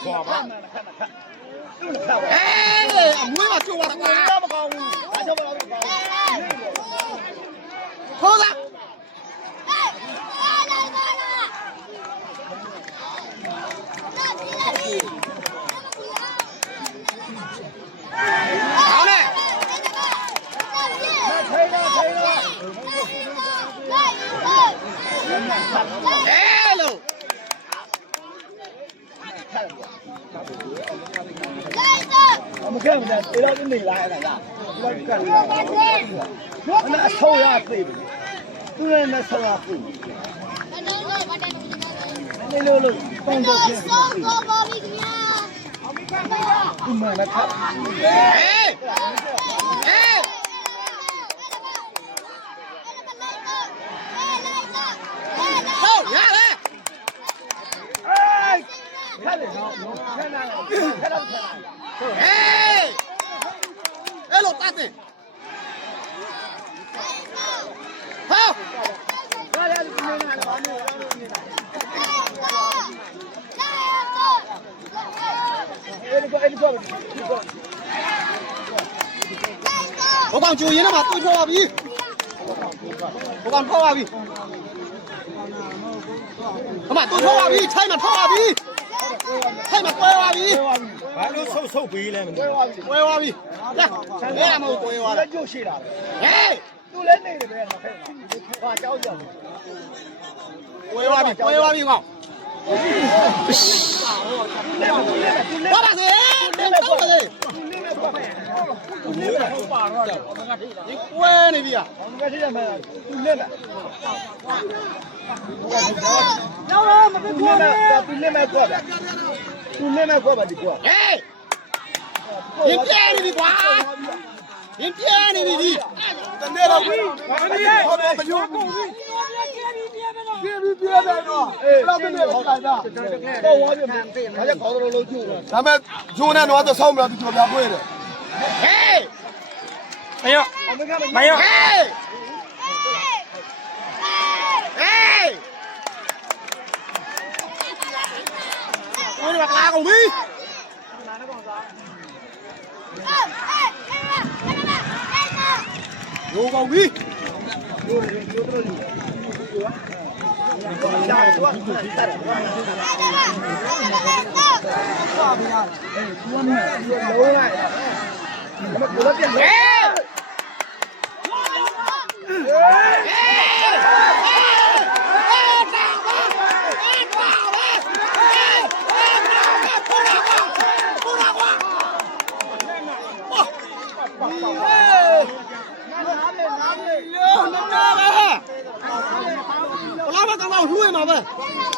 အဲ့လိုခေါ်ပါဟေးအမွေးမှာကျိုးသွားတာကွာတော့မကောင်းဘူးအားကြောင့်မကောင်းဘူးထိုးသားဟောင်းနဲ့ ထိုင်တော့ထိုင်တော့ ဟဲလို့ အမကမတဲ့အဲ့တော့နေလာရတာဒီလိုကလာအဲ့ဒါအဆောရသိပြီသူလည်းမဆောရသိနေလို့လို့ပေါင်းတော့ပြန်ဒီမှာလည်းခတ် ဟေးဟေးဟုတ်ရတယ် အေး ခတ်လေနော်ခတ်လာခတ်လာခတ်လာဟေးအဲ့လိုတတ်တယ်ဟောဘာလဲဒီနေ့နဲ့ဘာလို့အဲ့ဒီကအဲ့ဒီကဘုကောင်ကျူရင်တော့မှတွေးထွက်ပါပြီဘုကောင်ထွက်ပါပြီအမတွေးထွက်ပါပြီထိုင်မှာထွက်ပါပြီ ထိုင်မှာကွဲပါပြီဘာလို့ဆုပ်ဆုပ်ပေးလဲမသိကွဲပါပြီလာအဲ့ဒါမဟုတ်ကွဲသွားဘူးတာလက်ကျုပ်ရှိတာဟေးသူလည်းနေတယ်ပဲငါဖက်ဟာကြောက်ကြောက်ကွဲပါပြီကွဲပါပြီကောင်ဘာပါစေတင်တော့ပါစေဒီကွဲနေပြီอ่ะဘာမကတိရမှာသူလက်လာကျောင်းမမပြောနဲ့သူလက်မဲ့ကွာသူလက်မဲ့ကွာပါဒီကွာဟေးရင်ပြဲနေပြီကွာရင်ပြဲနေပြီဒီတနေ့ တော့ဘာမလဲဟောမပြောဘူးပြေးပြီးပြေးတယ်တော့အေးတော့ပြနေဟောတာတော့ဝါပြမယ်ဘာကြောင့်ခေါ်တော့လို့ကျိုးဒါမဲ့ဂျိုးနဲ့တော့တော့ဆောင်းမလားသူကြော်ပြခွဲတယ်ဟေးမယောမယော ဟေးဟေး ဘယ်လိုကလာကုန်ပြီရိုးကုန်ပြီ ရှာတော့သူကတက်တယ်လုံးလိုက်မကိုလည်းပြန် ဟေးဟေးတာပါတာပါ လာတော့တော့လှူရမှာပဲ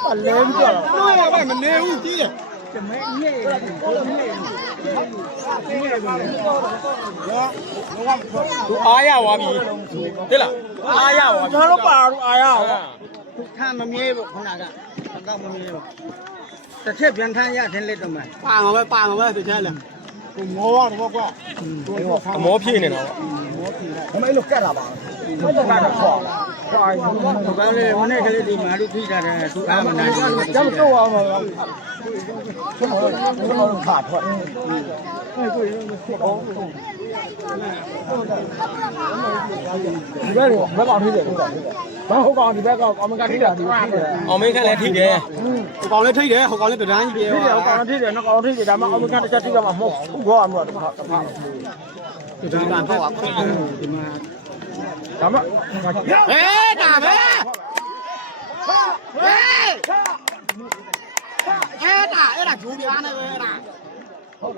အလဲမကြတော့လှူရမှာပဲမနေဘူးကြီးတယ်ကျမဲညေ့တို့အားရပါပြီတိလားအားရပါပြီကျွန်တော်ပါတို့အားရပါသူထမ်းမမြဲဘူးခဏကတော့မမြဲဘူးတစ်ချက်ပြန်ထမ်းရတဲ့လက်တော့မှပါငါပဲပါငါပဲတစ်ချက်လည်း ကိုမောရတယ်ပေါ့ကွာကိုအမောဖြည့်နေတာပေါ့ဒါမှမဟုတ်လို့ကက်လာပါဘယ်တော့ကတော့ခေါ်လာတော့ဘာလဲမနေ့ကလေးဒီမာလူထိတာတယ်သူအားမနာဘူးကျွန်တော်တော့အောင်ပါကျွန်တော်တို့ခါထွက်ဟဲ့ကိုရုံးကိုအောင် ဒီဘက်ကဘက်ကောင်ထိတယ်ဘာဟုတ်ကောင်ဒီဘက်ကောင်အမကထိတာဒီအောင်မင်းခက်လည်းထိတယ်ဟိုကောင်လည်းထိတယ်ဟိုကောင်လည်းတဒန်းကြီးပြေဟိုကောင်ထိတယ်နော်ကောင်ထိတယ်ဒါမှအမကတစ်ချက်ထိရမှာမဟုတ်ဘူးဘောအမကတမတမဒီကောင်တော့အခုဒီမှာဒါမှဟဲ့ဒါပဲဟဲ့အဲ့ဒါအဲ့ဒါဂျိုးပြားနေပဲအဲ့ဒါ mình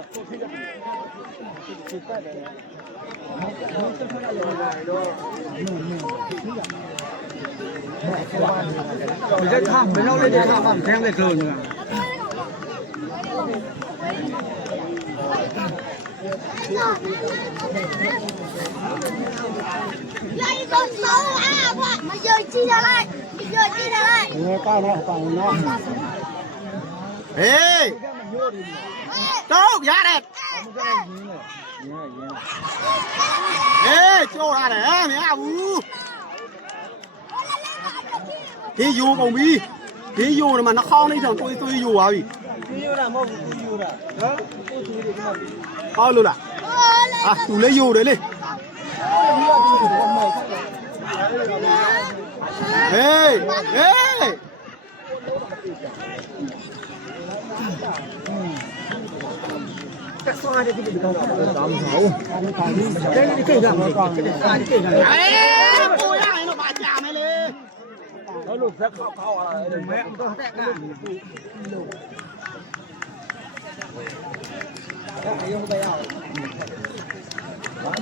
sẽ khám với nó lên để khám bằng khen lên rồi nữa lấy con số à bạn mà giờ ra đây giờ chi ra đây nghe tao nó bằng nó ê! တော့ရတယ်ဟေးကျိုးရတယ်ဟဲ့မရဘူးဒီယူပုံပြီဒီယူတယ်မှာနှာခေါင်းလေးထောင်တွေးတွေးယူသွားပြီတွေးယူတာမဟုတ်ဘူးတွေးယူတာနော်ကိုသူတွေကတော့ဟောလို့လားဟာသူလည်းယူတယ်လေဟေးဟေး แล้วลูกแท็กเข้าเข้าอะไรเดี๋ยวแม่งก็แท็กกันแล้วไอ้ยังไม่ได้เอา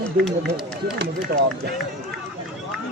มันดึงกันเถอะชื่อมันไม่ตอบ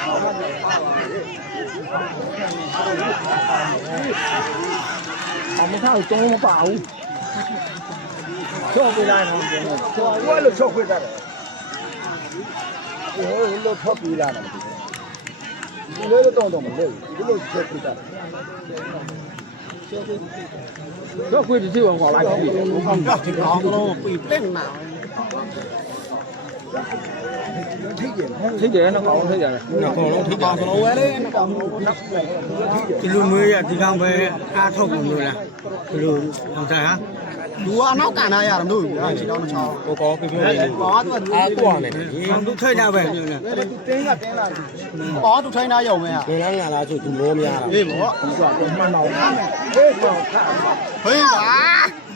နဲ့ဆောက်တယ်တက်တယ်ဆောက်တယ်ငါလည်းတော့ပြတ်ဒီမှာတက်နေအောင်မထားတော့မပါဘူးချော့ပေးလိုက်တော့ပြန်တော့ချော့ဝဲလို့ချော့ခွေးတယ်ဟိုလို့ထောက်ပြီးလာတယ်ဒီလိုတော့တော့မလို့ဒီလိုချော့ခွေးတယ်ချော့ခွေးဒီစီအောင်ခေါ်လိုက်ပြီအောင်ကဒီကောင်တော့ပြပြင်းနာ ထိတ်တယ်နော်ကောင်ထိတ်တယ်နော်ကောင်လုံးထိတ်တယ်ကောင်တော့ဝဲလေကောင်တော့ဒီလိုမျိုးရဒီကောင်ပဲအားထုတ်ကုန်လို့လားဘယ်လိုအောင်တာဟာလူကအနောက်ကန်လာရတယ်မလို့ဗျာခြေတော်နှချောင်းကိုကောပြပြလေးဘောကသူအားကွာနေတယ်ကောင်တို့ထိတ်တာပဲမျိုးလားတင်းကတင်းလာတယ်ဘောသူထိုင်းသားရုံပဲဟာဒီလမ်းငါလားဆိုသူမောများတာဟေးဘောဒီကမှန်တော့ဟေးတော့ခါဟေးပါ